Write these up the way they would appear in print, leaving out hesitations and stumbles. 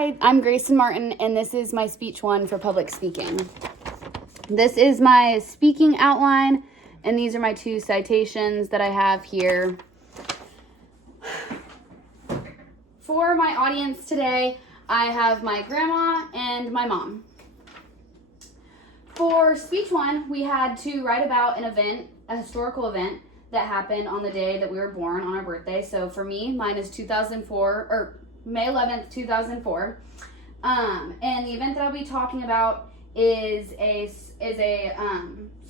Hi, I'm Grayson Martin, and this is my speech one for public speaking. This is my speaking outline, and these are my 2 citations that I have here. For my audience today, I have my grandma and my mom. For speech one, we had to write about an event, a historical event that happened on the day that we were born on our birthday. So for me, mine is May 11th, 2004. And the event that I'll be talking about is a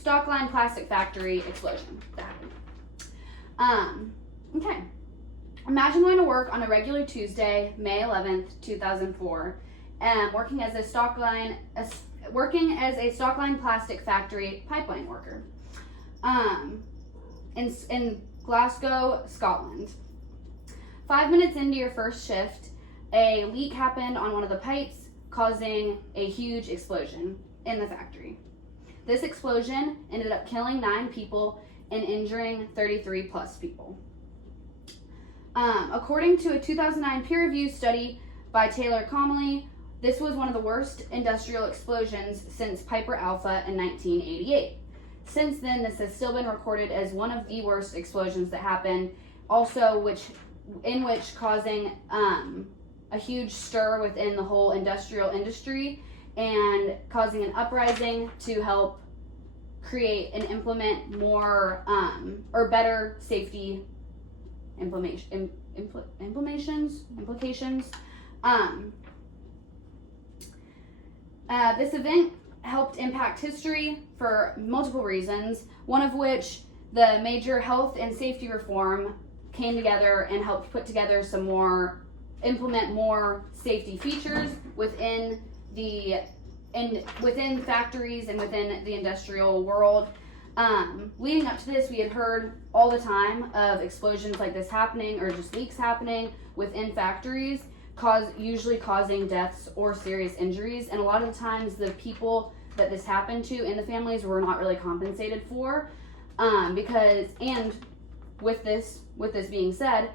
Stockline plastic factory explosion that happened. Okay. Imagine going to work on a regular Tuesday, May 11th, 2004, working as a Stockline plastic factory pipeline worker in Glasgow, Scotland. 5 minutes into your first shift, a leak happened on one of the pipes, causing a huge explosion in the factory. This explosion ended up killing 9 people and injuring 33 plus people. According to a 2009 peer-reviewed study by Taylor Comley, this was one of the worst industrial explosions since Piper Alpha in 1988. Since then, this has still been recorded as one of the worst explosions that happened, also which causing a huge stir within the whole industrial industry and causing an uprising to help create and implement more or better safety implications. This event helped impact history for multiple reasons, one of which the major health and safety reform came together and helped put together implement more safety features within factories and within the industrial world. Leading up to this, we had heard all the time of explosions like this happening or just leaks happening within factories, usually causing deaths or serious injuries. And a lot of the times the people that this happened to and the families were not really compensated for with this being said,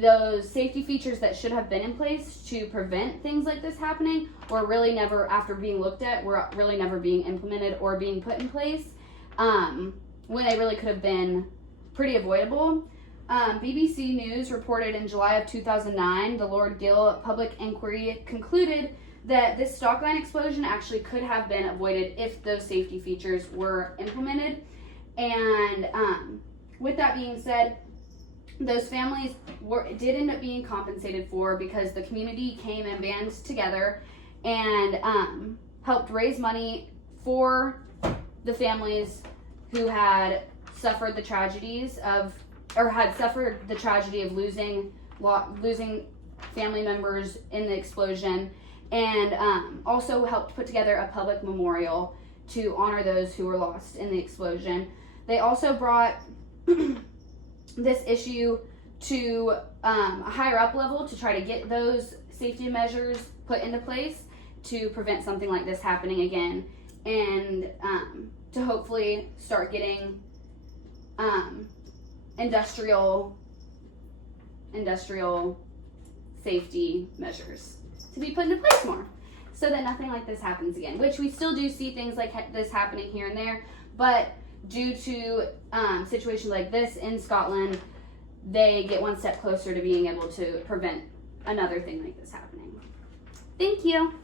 those safety features that should have been in place to prevent things like this happening were really never, after being looked at, were really never being implemented or being put in place when they really could have been pretty avoidable. BBC News reported in July of 2009, the Lord Gill public inquiry concluded that this Stockline explosion actually could have been avoided if those safety features were implemented. And with that being said, those families did end up being compensated for because the community came and banded together and helped raise money for the families who had suffered the tragedy of losing family members in the explosion, and also helped put together a public memorial to honor those who were lost in the explosion. They also brought this issue to a higher up level to try to get those safety measures put into place to prevent something like this happening again, and to hopefully start getting industrial safety measures to be put into place more so that nothing like this happens again, which we still do see things like this happening here and there, but due to situations like this in Scotland, they get one step closer to being able to prevent another thing like this happening. Thank you.